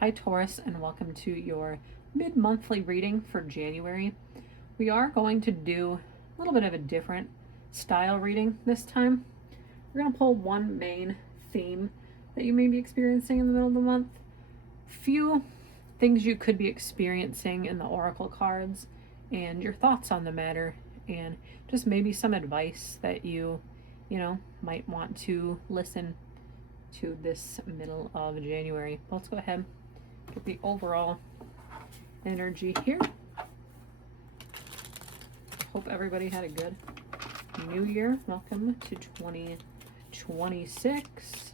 Hi, Taurus, and welcome to your mid monthly reading for January. We are going to do a little bit of a different style reading this time. We're going to pull one main theme that you may be experiencing in the middle of the month, few things you could be experiencing in the oracle cards, and your thoughts on the matter, and just maybe some advice that you might want to listen to this middle of January. Let's go ahead, get the overall energy here. Hope everybody had a good new year. Welcome to 2026.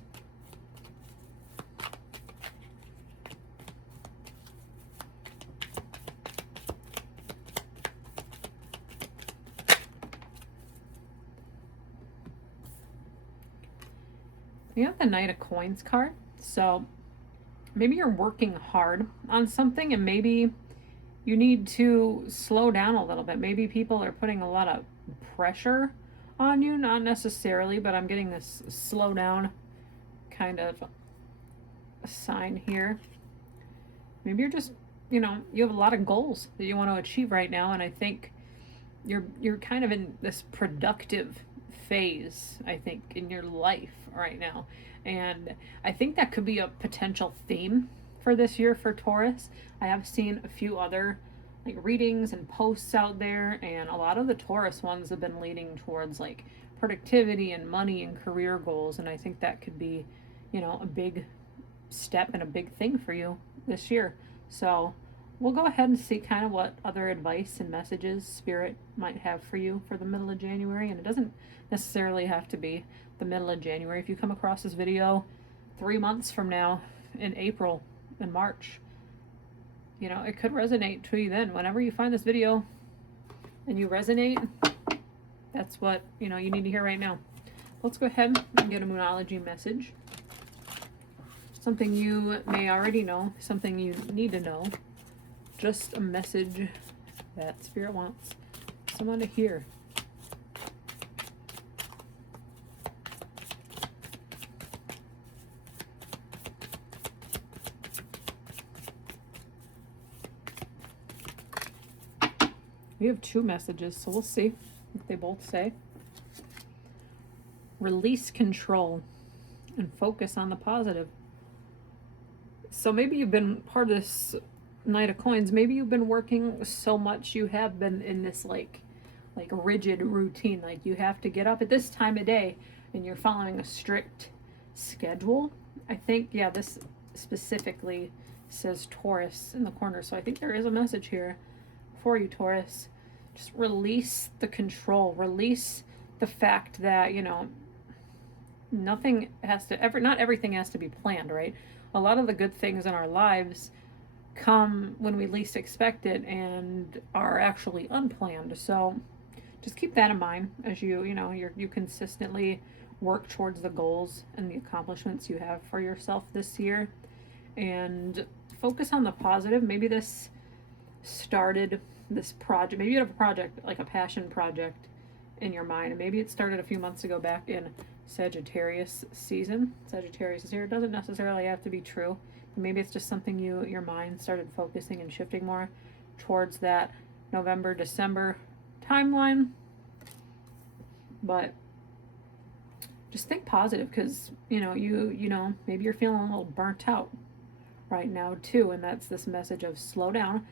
We have the Knight of Coins card. So maybe you're working hard on something and maybe you need to slow down a little bit. Maybe people are putting a lot of pressure on you, not necessarily, but I'm getting this slow down kind of a sign here. Maybe you're just, you have a lot of goals that you want to achieve right now, and I think you're kind of in this productive phase, I think, in your life right now. And I think that could be a potential theme for this year for Taurus. I have seen a few other readings and posts out there, and a lot of the Taurus ones have been leaning towards productivity and money and career goals, and I think that could be, a big step and a big thing for you this year. So we'll go ahead and see kind of what other advice and messages Spirit might have for you for the middle of January. And it doesn't necessarily have to be the middle of January. If you come across this video 3 months from now in April and March, it could resonate to you then. Whenever you find this video and you resonate, that's what, you need to hear right now. Let's go ahead and get a Moonology message. Something you may already know, something you need to know. Just a message that Spirit wants someone to hear. We have 2 messages, so we'll see what they both say. Release control and focus on the positive. So maybe you've been part of this Knight of Coins. Maybe you've been working so much, you have been in this like rigid routine. You have to get up at this time of day and you're following a strict schedule. I think, yeah, this specifically says Taurus in the corner. So I think there is a message here for you, Taurus. Just release the control. Release the fact that, nothing has to not everything has to be planned, right? A lot of the good things in our lives come when we least expect it and are actually unplanned. So just keep that in mind as you consistently work towards the goals and the accomplishments you have for yourself this year, and focus on the positive. Maybe this started this project. Maybe you have a project, like a passion project in your mind, and maybe it started a few months ago back in Sagittarius season. Sagittarius is here. It doesn't necessarily have to be true. Maybe it's just something your mind started focusing and shifting more towards that November, December timeline. But just think positive, because maybe you're feeling a little burnt out right now too, and that's this message of slow down.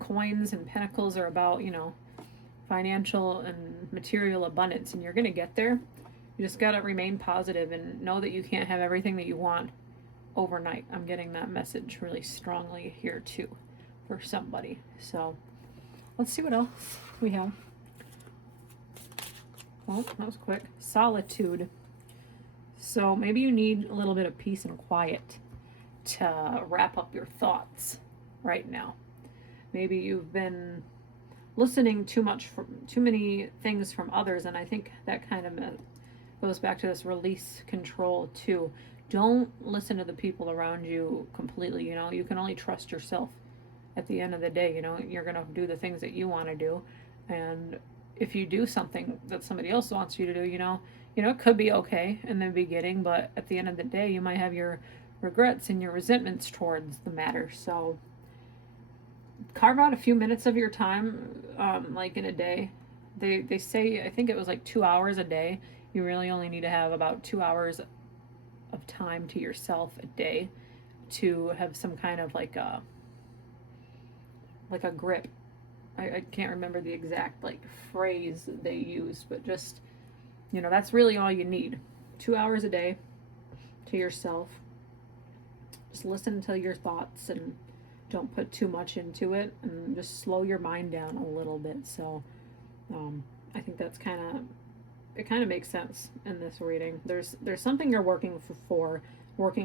Coins and pentacles are about financial and material abundance, and you're gonna get there. You just gotta remain positive and know that you can't have everything that you want overnight. I'm getting that message really strongly here too for somebody. So let's see what else we have. Well, that was quick. Solitude. So maybe you need a little bit of peace and quiet to wrap up your thoughts right now. Maybe you've been listening too many things from others, and I think that kind of goes back to this release control too. Don't listen to the people around you completely. You can only trust yourself at the end of the day. You're gonna do the things that you want to do, and if you do something that somebody else wants you to do, it could be okay in the beginning, but at the end of the day, you might have your regrets and your resentments towards the matter. So carve out a few minutes of your time, like in a day. They say, I think it was like 2 hours a day. You really only need to have about 2 hours of time to yourself a day to have some kind of like a grip. I can't remember the exact like phrase they use, but just, that's really all you need. 2 hours a day to yourself. Just listen to your thoughts and don't put too much into it, and just slow your mind down a little bit. So I think that's it kind of makes sense in this reading. There's something you're working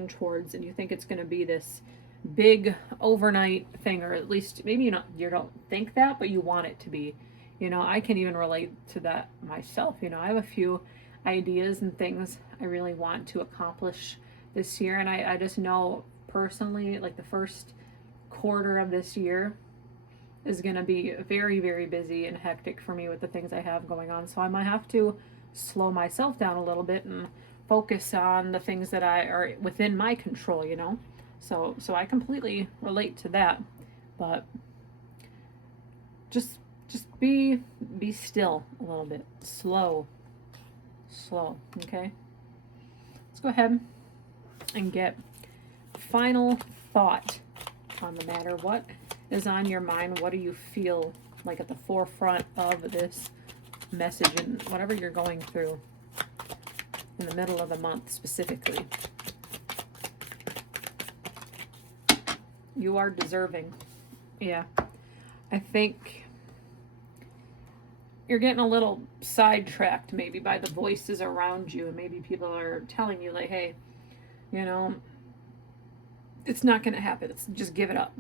towards, and you think it's going to be this big overnight thing, or at least maybe you don't think that, but you want it to be. I can even relate to that myself. I have a few ideas and things I really want to accomplish this year, and I just know personally, like the first quarter of this year is going to be very, very busy and hectic for me with the things I have going on. So I might have to slow myself down a little bit and focus on the things that are within my control, So I completely relate to that. But just be still a little bit. Slow, okay? Let's go ahead and get final thought on the matter. What is on your mind? What do you feel like at the forefront of this message and whatever you're going through in the middle of the month specifically? You are deserving. Yeah. I think you're getting a little sidetracked maybe by the voices around you, and maybe people are telling you like, hey, it's not going to happen. Just give it up.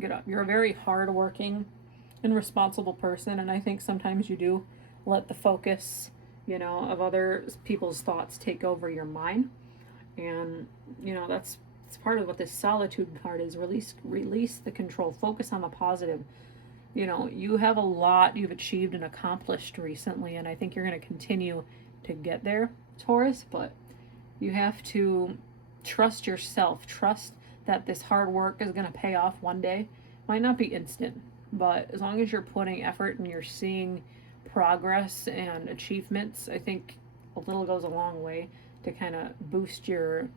Get up. You're a very hardworking and responsible person, and I think sometimes you do let the focus, of other people's thoughts take over your mind, and that's part of what this solitude part is. Release the control. Focus on the positive. You have a lot you've achieved and accomplished recently, and I think you're going to continue to get there, Taurus. But you have to trust yourself. Trust that this hard work is going to pay off one day. Might not be instant, but as long as you're putting effort and you're seeing progress and achievements, I think a little goes a long way to kind of boost your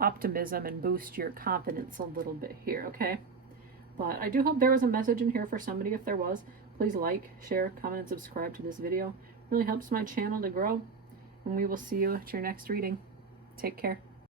optimism and boost your confidence a little bit here, okay? But I do hope there was a message in here for somebody. If there was, please like, share, comment, and subscribe to this video. It really helps my channel to grow, and we will see you at your next reading. Take care.